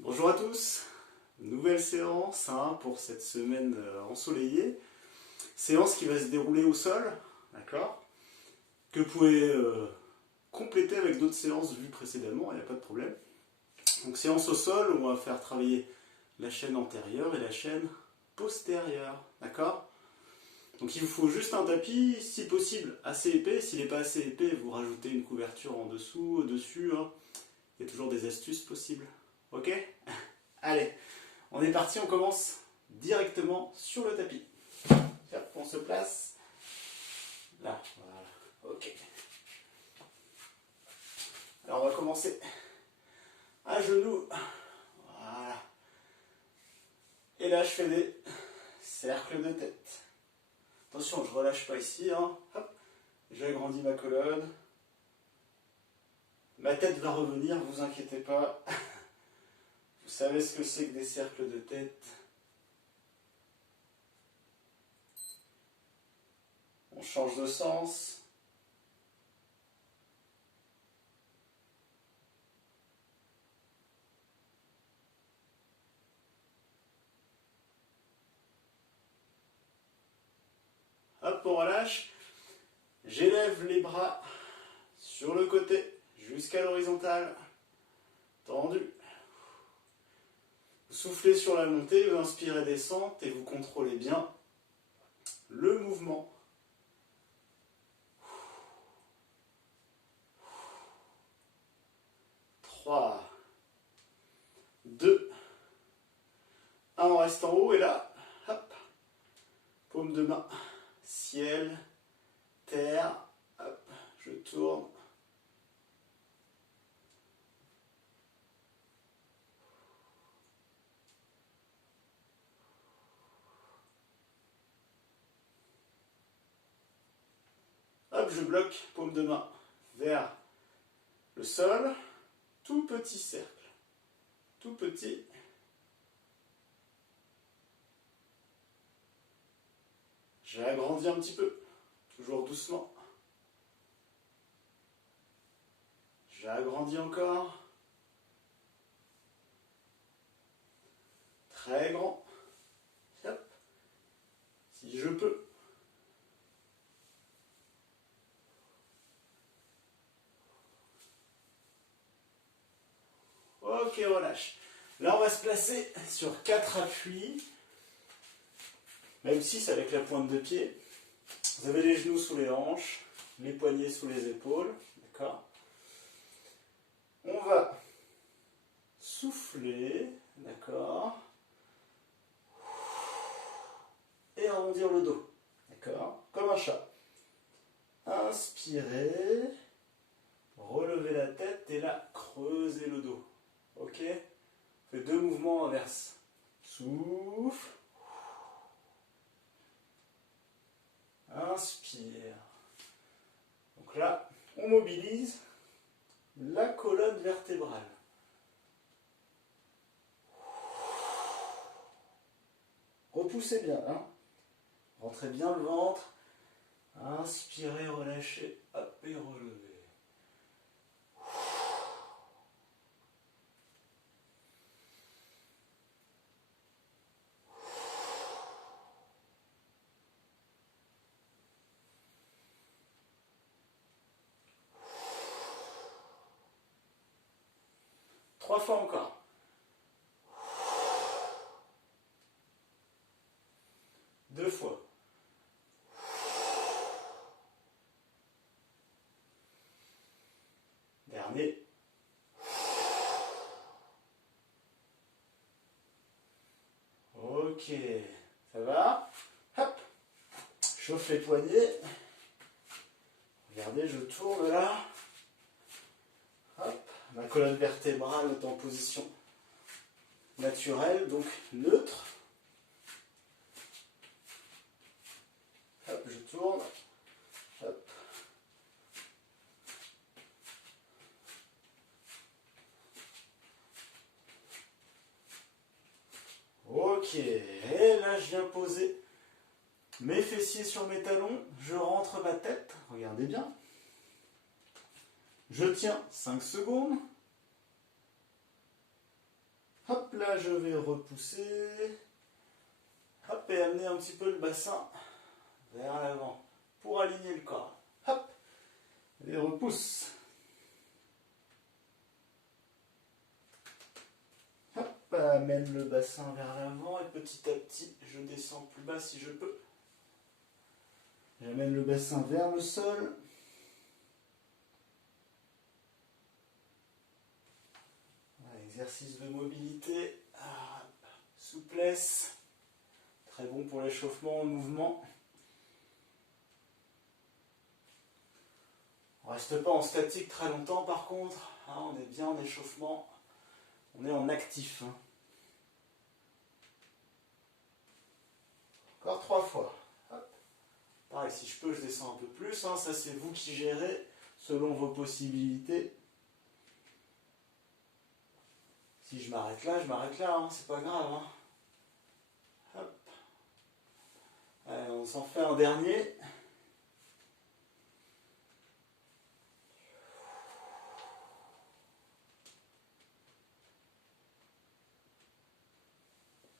Bonjour à tous, nouvelle séance pour cette semaine ensoleillée. Séance qui va se dérouler au sol, d'accord? Que vous pouvez compléter avec d'autres séances vues précédemment, il n'y a pas de problème. Donc séance au sol où on va faire travailler la chaîne antérieure et la chaîne postérieure, d'accord? Donc il vous faut juste un tapis, si possible assez épais. S'il n'est pas assez épais, vous rajoutez une couverture en dessous, au-dessus. Hein. Il y a toujours des astuces possibles. Ok? Allez, on est parti, on commence directement sur le tapis. Hop, on se place là, voilà. Ok. Alors on va commencer à genoux. Voilà. Et là je fais des cercles de tête. Attention, je relâche pas ici. Hein. Hop. J'agrandis ma colonne. Ma tête va revenir, vous inquiétez pas. Vous savez ce que c'est que des cercles de tête. On change de sens. Hop, on relâche. J'élève les bras sur le côté jusqu'à l'horizontale. Tendu. Vous soufflez sur la montée, vous inspirez, descente et vous contrôlez bien le mouvement. 3, 2, 1, on reste en haut et là, hop, paume de main, ciel, terre, hop, je tourne. Hop, je bloque, paume de main vers le sol, tout petit cercle, tout petit. J'ai agrandi un petit peu, toujours doucement. J'ai agrandi encore. Très grand. Hop. Si je peux. Ok, relâche. Là, on va se placer sur 4 appuis. Même 6 avec la pointe de pied. Vous avez les genoux sous les hanches, les poignets sous les épaules. D'accord? On va souffler. D'accord? Et arrondir le dos. D'accord? Comme un chat. Inspirez. Relevez la tête et là, creusez le dos. Ok? Faites 2 mouvements inverses. Souffle. Inspire. Donc là, on mobilise la colonne vertébrale. Repoussez bien. Hein? Rentrez bien le ventre. Inspirez, relâchez. Hop, et relevez. Trois fois encore. Deux fois. Dernier. Ok. Ça va? Hop. Chauffe les poignets. Regardez, je tourne là. Hop. Ma colonne vertébrale est en position naturelle, donc neutre. Hop, je tourne. Hop. Ok, et là je viens poser mes fessiers sur mes talons, je rentre ma tête, regardez bien. Je tiens 5 secondes. Hop là, je vais repousser. Hop, et amener un petit peu le bassin vers l'avant pour aligner le corps. Hop, et repousse. Hop, amène le bassin vers l'avant et petit à petit, je descends plus bas si je peux. J'amène le bassin vers le sol. Exercice de mobilité, souplesse, très bon pour l'échauffement en mouvement. On ne reste pas en statique très longtemps par contre, hein, on est bien en échauffement, on est en actif. Hein. Encore 3 fois. Hop. Pareil, si je peux, je descends un peu plus, hein, ça c'est vous qui gérez selon vos possibilités. Si je m'arrête là, hein, c'est pas grave. Hein. Hop. Allez, on s'en fait un dernier.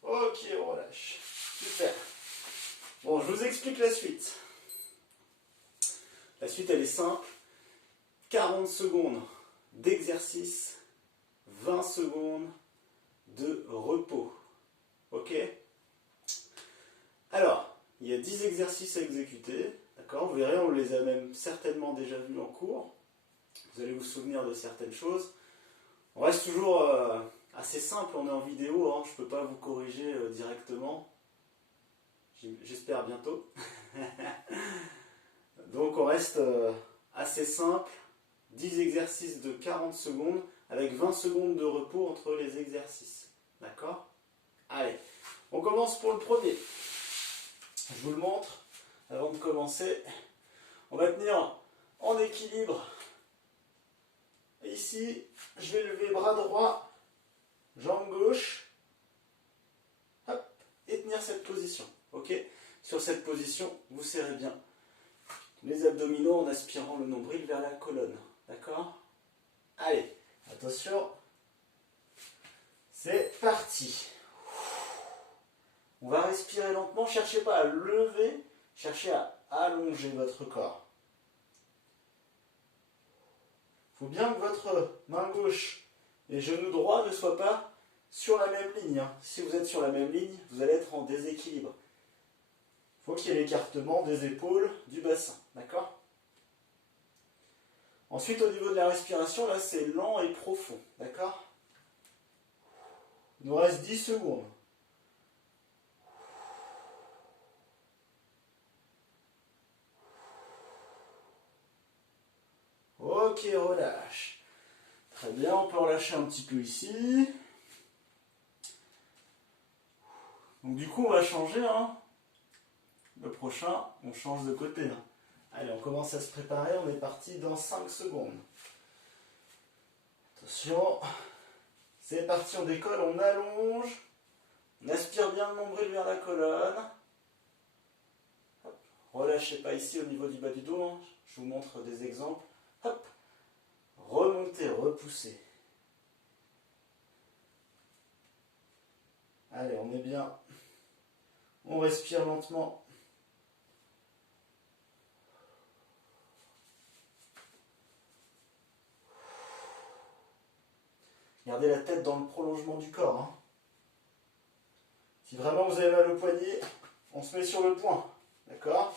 Ok, on relâche. Super. Bon, je vous explique la suite. La suite, elle est simple. 40 secondes d'exercice. 20 secondes de repos. Ok? Alors, il y a 10 exercices à exécuter. D'accord? Vous verrez, on les a même certainement déjà vus en cours. Vous allez vous souvenir de certaines choses. On reste toujours assez simple, on est en vidéo, hein, je ne peux pas vous corriger directement. J'espère bientôt. Donc on reste assez simple. 10 exercices de 40 secondes avec 20 secondes de repos entre les exercices. D'accord? Allez, on commence pour le premier. Je vous le montre avant de commencer. On va tenir en équilibre. Ici, je vais lever bras droit, jambe gauche. Hop, et tenir cette position. Ok? Sur cette position, vous serrez bien les abdominaux en aspirant le nombril vers la colonne. D'accord? Allez, attention. C'est parti. On va respirer lentement. Cherchez pas à lever, cherchez à allonger votre corps. Il faut bien que votre main gauche et genou droit ne soient pas sur la même ligne. Si vous êtes sur la même ligne, vous allez être en déséquilibre. Il faut qu'il y ait l'écartement des épaules, du bassin. D'accord? Ensuite, au niveau de la respiration, là, c'est lent et profond. D'accord? Il nous reste 10 secondes. Ok, relâche. Très bien, on peut relâcher un petit peu ici. Donc du coup, on va changer. Hein. Le prochain, on change de côté. Hein. Allez, on commence à se préparer. On est parti dans 5 secondes. Attention. C'est parti, on décolle, on allonge. On aspire bien le nombril vers la colonne. Hop. Relâchez pas ici au niveau du bas du dos. Hein. Je vous montre des exemples. Hop. Remontez, repoussez. Allez, on est bien. On respire lentement. Gardez la tête dans le prolongement du corps. Hein. Si vraiment vous avez mal au poignet, on se met sur le poing. D'accord?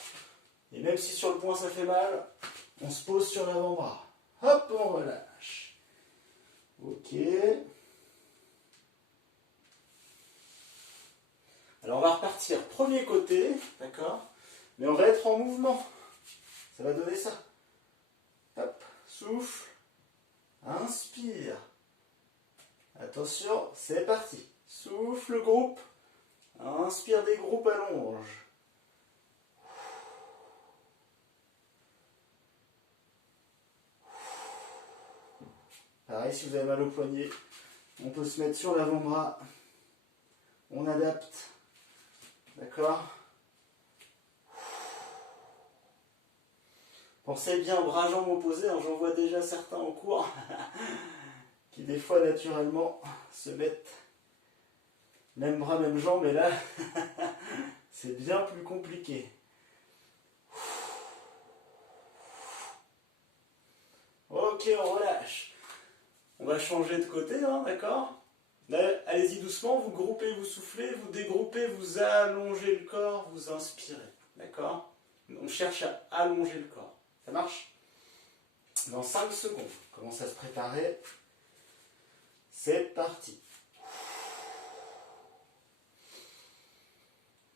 Et même si sur le poing ça fait mal, on se pose sur l'avant-bras. Hop, on relâche. Ok. Alors on va repartir premier côté, d'accord? Mais on va être en mouvement. Ça va donner ça. Hop, souffle. Inspire. Attention, c'est parti. Souffle, groupe. Inspire des groupes, allonge. Pareil, si vous avez mal au poignet, on peut se mettre sur l'avant-bras. On adapte. D'accord? Pensez bien bras jambes opposés, hein, j'en vois déjà certains en cours qui des fois naturellement se mettent Même bras, même jambes, mais là, c'est bien plus compliqué. Ok, on relâche. On va changer de côté, hein, d'accord? Allez-y doucement, vous groupez, vous soufflez, vous dégroupez, vous allongez le corps, vous inspirez. D'accord? On cherche à allonger le corps. Ça marche? Dans 5 secondes, on commence à se préparer. C'est parti.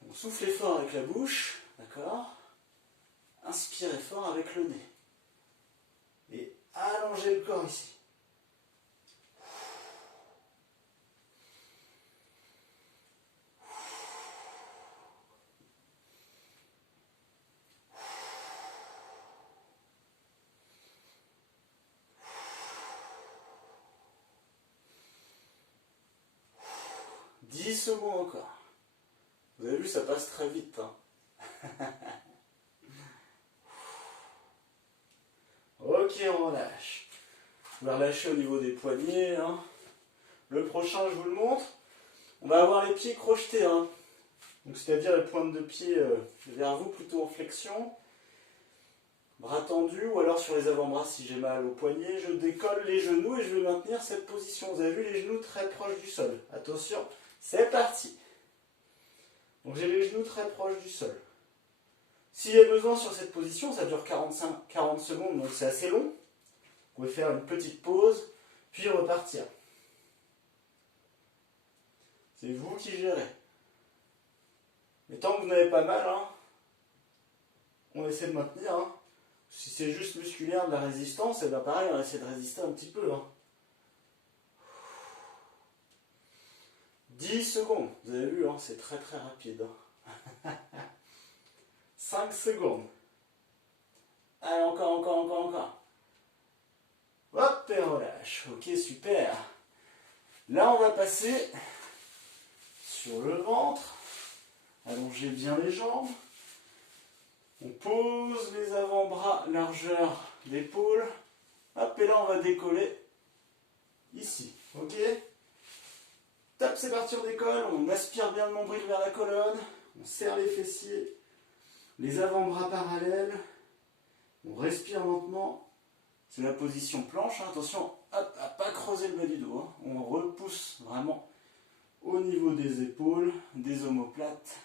On souffle fort avec la bouche, d'accord? Inspirez fort avec le nez. Et allongez le corps ici. 10 secondes encore. Vous avez vu, ça passe très vite. Hein. Ok, on relâche. On va relâcher au niveau des poignets. Hein. Le prochain, je vous le montre. On va avoir les pieds crochetés. Hein. Donc, c'est-à-dire les pointes de pied vers vous, plutôt en flexion. Bras tendus, ou alors sur les avant-bras si j'ai mal au poignet. Je décolle les genoux et je vais maintenir cette position. Vous avez vu les genoux très proches du sol. Attention, c'est parti. Donc j'ai les genoux très proches du sol. S'il y a besoin sur cette position, ça dure 40 secondes, donc c'est assez long. Vous pouvez faire une petite pause, puis repartir. C'est vous qui gérez. Mais tant que vous n'avez pas mal, hein, on essaie de maintenir. Hein. Si c'est juste musculaire de la résistance, et bien pareil, on essaie de résister un petit peu. Hein. 10 secondes, vous avez vu, hein, c'est très très rapide. Hein. 5 secondes. Allez, encore. Hop, et relâche. Ok, super. Là, on va passer sur le ventre. Allongez bien les jambes. On pose les avant-bras, largeur d'épaule. Hop, et là, on va décoller ici. Ok? Top, c'est parti, on décolle. On aspire bien le nombril vers la colonne. On serre les fessiers. Les avant-bras parallèles. On respire lentement. C'est la position planche. Hein. Attention hop, à ne pas creuser le bas du dos. Hein. On repousse vraiment au niveau des épaules, des omoplates.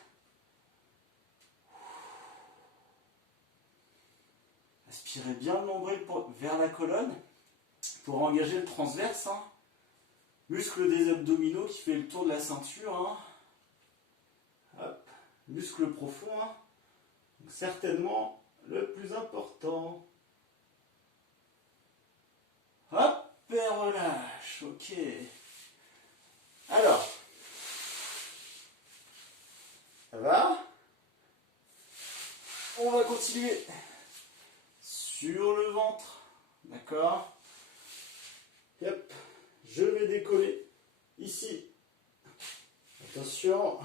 Aspirez bien le nombril vers la colonne pour engager le transverse. Hein. Muscle des abdominaux qui fait le tour de la ceinture. Hein. Hop. Muscle profond. Hein. Donc, certainement le plus important. Hop, et relâche. Ok. Alors, ça va? On va continuer sur le ventre. D'accord? Hop, je vais décoller ici. Attention.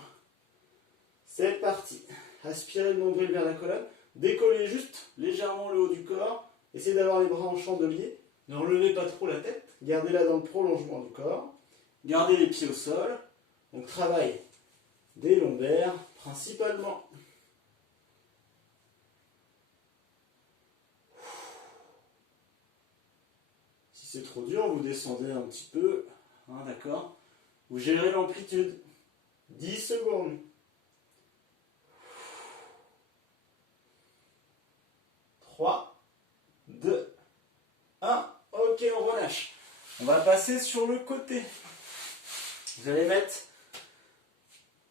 C'est parti. Aspirez le nombril vers la colonne. Décollez juste légèrement le haut du corps. Essayez d'avoir les bras en chandelier. Ne relevez pas trop la tête. Gardez-la dans le prolongement du corps. Gardez les pieds au sol. Donc travail des lombaires principalement. Si c'est trop dur, vous descendez un petit peu. Hein, d'accord? Vous gérez l'amplitude. 10 secondes. 3, 2, 1. Ok, on relâche. On va passer sur le côté. Vous allez mettre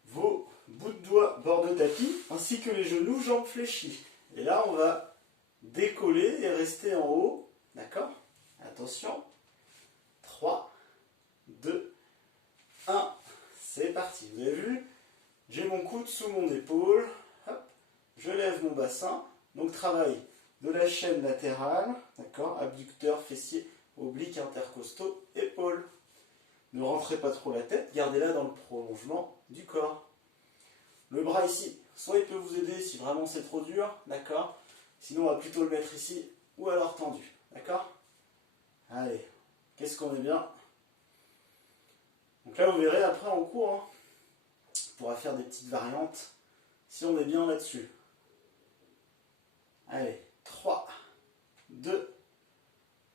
vos bouts de doigts bord de tapis, ainsi que les genoux, jambes fléchies. Et là, on va décoller et rester en haut. D'accord? Attention. 3, 2, 1. C'est parti. Vous avez vu? J'ai mon coude sous mon épaule. Hop. Je lève mon bassin. Donc, travail de la chaîne latérale. D'accord? Abducteur, fessier, oblique, intercostaux, épaules. Ne rentrez pas trop la tête. Gardez-la dans le prolongement du corps. Le bras ici, soit il peut vous aider si vraiment c'est trop dur, d'accord? Sinon, on va plutôt le mettre ici ou alors tendu, d'accord? Allez, qu'est-ce qu'on est bien? Donc là, vous verrez après en cours, hein, pourra faire des petites variantes si on est bien là-dessus. Allez, 3, 2,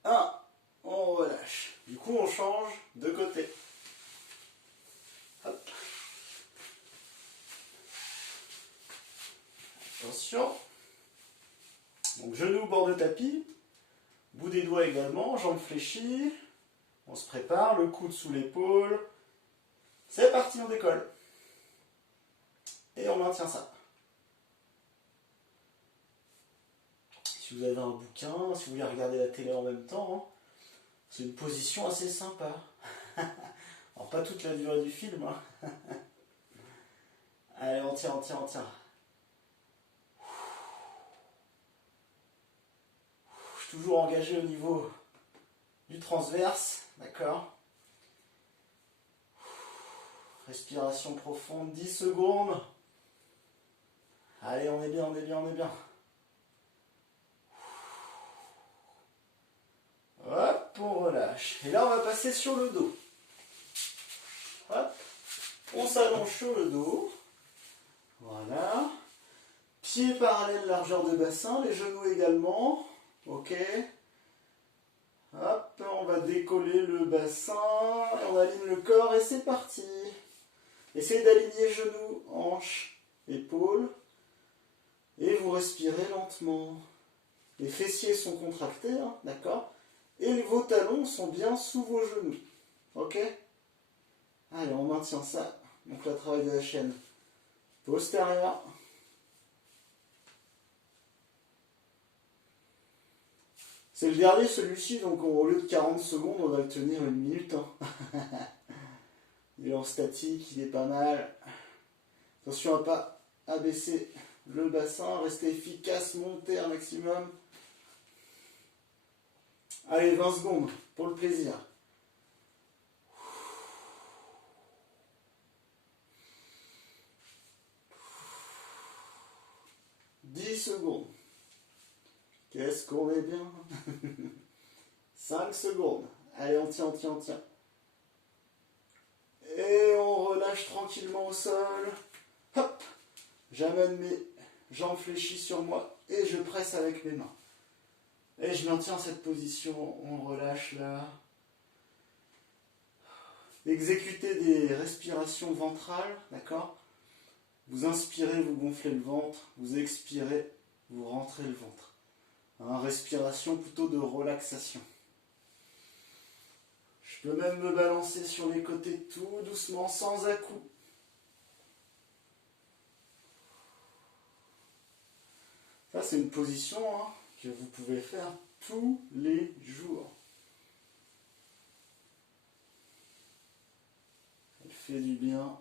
1, on relâche. Du coup, on change de côté. Hop. Attention. Donc genou, bord de tapis. Bout des doigts également, jambes fléchies. On se prépare, le coude sous l'épaule. C'est parti, on décolle. Et on maintient ça. Si vous avez un bouquin, si vous voulez regarder la télé en même temps, hein, c'est une position assez sympa. Alors pas toute la durée du film. Hein. Allez, on tient, on tient, on tient. Je suis toujours engagé au niveau du transverse, d'accord. Respiration profonde, 10 secondes. Allez, on est bien, on est bien, on est bien. Hop, on relâche. Et là, on va passer sur le dos. Hop, on s'allonge sur le dos. Voilà. Pieds parallèles, largeur de bassin, les genoux également. Ok. Hop, on va décoller le bassin, on aligne le corps et c'est parti. Essayez d'aligner genoux, hanches, épaules. Et vous respirez lentement. Les fessiers sont contractés, hein, d'accord? Et vos talons sont bien sous vos genoux. Ok? Allez, on maintient ça. Donc le travail de la chaîne postérieure. C'est le dernier, celui-ci, donc au lieu de 40 secondes, on va le tenir 1 minute. Hein. Il est en statique, il est pas mal. Attention à pas abaisser le bassin, restez efficace, montez un maximum. Allez, 20 secondes, pour le plaisir. « 10 secondes. Qu'est-ce qu'on est bien. 5 secondes. Allez, on tient, on tient, on tient. Et on relâche tranquillement au sol. Hop. J'amène mes jambes fléchies sur moi et je presse avec mes mains. Et je maintiens cette position. On relâche là. Exécutez des respirations ventrales, d'accord? Vous inspirez, vous gonflez le ventre. Vous expirez, vous rentrez le ventre. Respiration plutôt de relaxation. Je peux même me balancer sur les côtés tout doucement, sans à-coups. Ça, c'est une position que vous pouvez faire tous les jours. Elle fait du bien.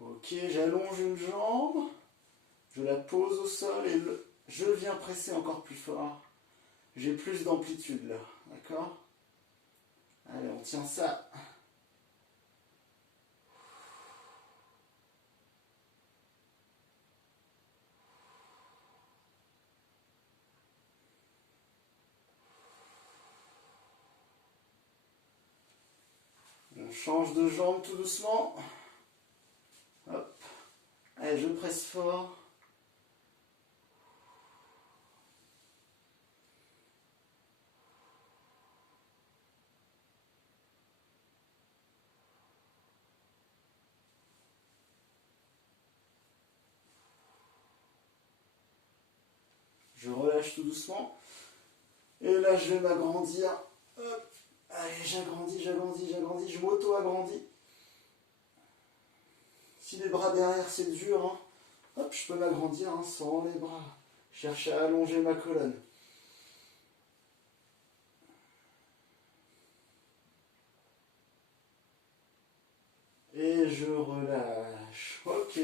Ok, j'allonge une jambe, je la pose au sol et je viens presser encore plus fort. J'ai plus d'amplitude là, d'accord? Allez, on tient ça. On change de jambe tout doucement. Hop. Allez, je presse fort. Je relâche tout doucement. Et là, je vais m'agrandir. Hop. Allez, j'agrandis, j'agrandis, j'agrandis. Je m'auto-agrandis. Si les bras derrière, c'est dur, hein, hop, je peux m'agrandir sans les bras. Cherche à allonger ma colonne. Et je relâche. Ok.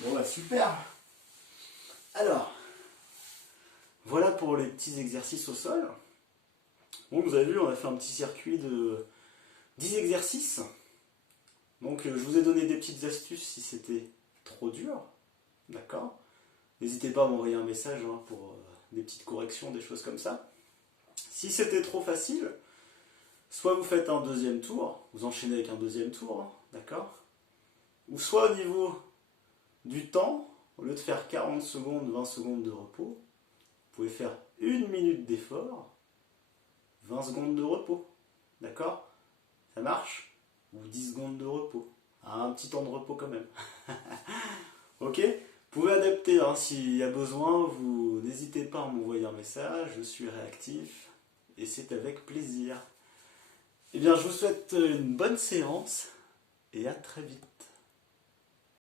Bon bah super. Alors, voilà pour les petits exercices au sol. Donc vous avez vu, on a fait un petit circuit de 10 exercices. Donc je vous ai donné des petites astuces si c'était trop dur. D'accord? N'hésitez pas à m'envoyer un message pour des petites corrections, des choses comme ça. Si c'était trop facile, soit vous faites un deuxième tour, vous enchaînez avec un deuxième tour, hein, d'accord? Ou soit au niveau du temps, au lieu de faire 40 secondes, 20 secondes de repos, vous pouvez faire 1 minute d'effort, 20 secondes de repos, d'accord? Ça marche? Ou 10 secondes de repos, un petit temps de repos quand même. Ok? Vous pouvez adapter, hein, s'il y a besoin, vous n'hésitez pas à m'envoyer un message, je suis réactif et c'est avec plaisir. Eh bien, je vous souhaite une bonne séance et à très vite.